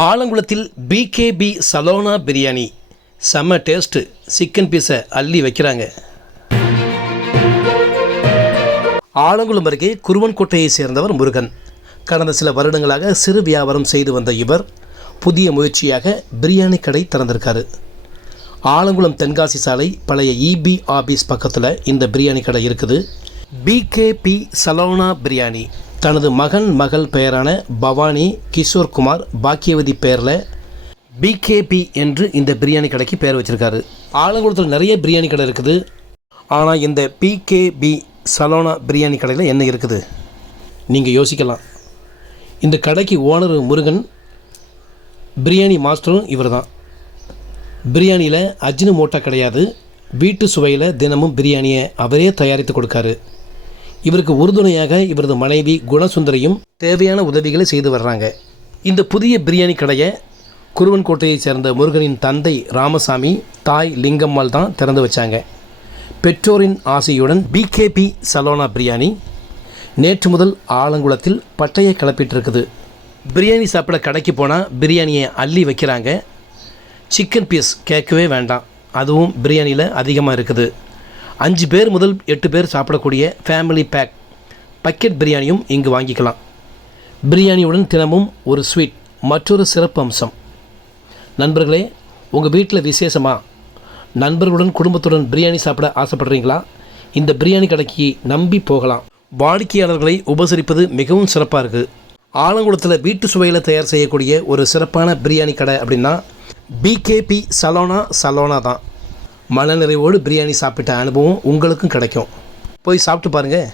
ஆலங்குளத்தில் pKb சலோனா biryani செம்ம taste chicken பீஸை அள்ளி வைக்கிறாங்க. ஆலங்குளம் அருகே குருவன்கோட்டையை சேர்ந்தவர் முருகன். கடந்த சில வருடங்களாக சிறு வியாபாரம் செய்து வந்த இவர் புதிய முயற்சியாக பிரியாணி கடை திறந்திருக்காரு. ஆலங்குளம் தென்காசி சாலை பழைய இபி ஆபீஸ் பக்கத்தில் இந்த பிரியாணி கடை இருக்குது. பிகேபி சலோனா பிரியாணி தனது மகன் மகள் பெயரான பவானி கிஷோர் குமார் பாக்கியவதி பெயரில் பிகேபி என்று இந்த பிரியாணி கடைக்கு பெயர் வச்சுருக்காரு. ஆலங்குளத்தில் நிறைய பிரியாணி கடை இருக்குது. ஆனால் இந்த பிகேபி சலோனா பிரியாணி கடையில் என்ன இருக்குது? நீங்கள் யோசிக்கலாம். இந்த கடைக்கு ஓனர் முருகன் பிரியாணி மாஸ்டரும் இவர் தான் பிரியாணியில் அஜினு மோட்டா கிடையாது. வீட்டு சுவையில் தினமும் பிரியாணியை அவரே தயாரித்து கொடுக்காரு. இவருக்கு உறுதுணையாக இவரது மனைவி குணசுந்தரியும் தேவையான உதவிகளை செய்து வர்றாங்க. இந்த புதிய பிரியாணி கடையை குருவன்கோட்டையைச் சேர்ந்த முருகனின் தந்தை ராமசாமி தாய் லிங்கம்மாள் தான் திறந்து வச்சாங்க. பெற்றோரின் ஆசையுடன் பிகேபி சலோனா பிரியாணி நேற்று முதல் ஆலங்குளத்தில் பட்டையை கிளப்பிட்டு பிரியாணி சாப்பிட கடைக்கு போனால் பிரியாணியை அள்ளி வைக்கிறாங்க. சிக்கன் பீஸ் கேட்கவே வேண்டாம். அதுவும் பிரியாணியில் அதிகமாக இருக்குது. அஞ்சு பேர் முதல் எட்டு பேர் சாப்பிடக்கூடிய ஃபேமிலி பேக் பக்கெட் பிரியாணியும் இங்கு வாங்கிக்கலாம். பிரியாணியுடன் தினமும் ஒரு ஸ்வீட் மற்றொரு சிறப்பு அம்சம். நண்பர்களே உங்கள் வீட்டில் விசேஷமாக நண்பர்களுடன் குடும்பத்துடன் பிரியாணி சாப்பிட ஆசைப்படுறீங்களா? இந்த பிரியாணி கடைக்கு நம்பி போகலாம். வாடிக்கையாளர்களை உபசரிப்பது மிகவும் சிறப்பாக இருக்குது ஆலங்குளத்தில் வீட்டு சுவையில் தயார் செய்யக்கூடிய ஒரு சிறப்பான பிரியாணி கடை அப்படின்னா பிகேபி சலோனா சலோனா தான். மனநிறைவோடு பிரியாணி சாப்பிட்ட அனுபவம் உங்களுக்கும் கிடைக்கும். போய் சாப்பிட்டு பாருங்கள்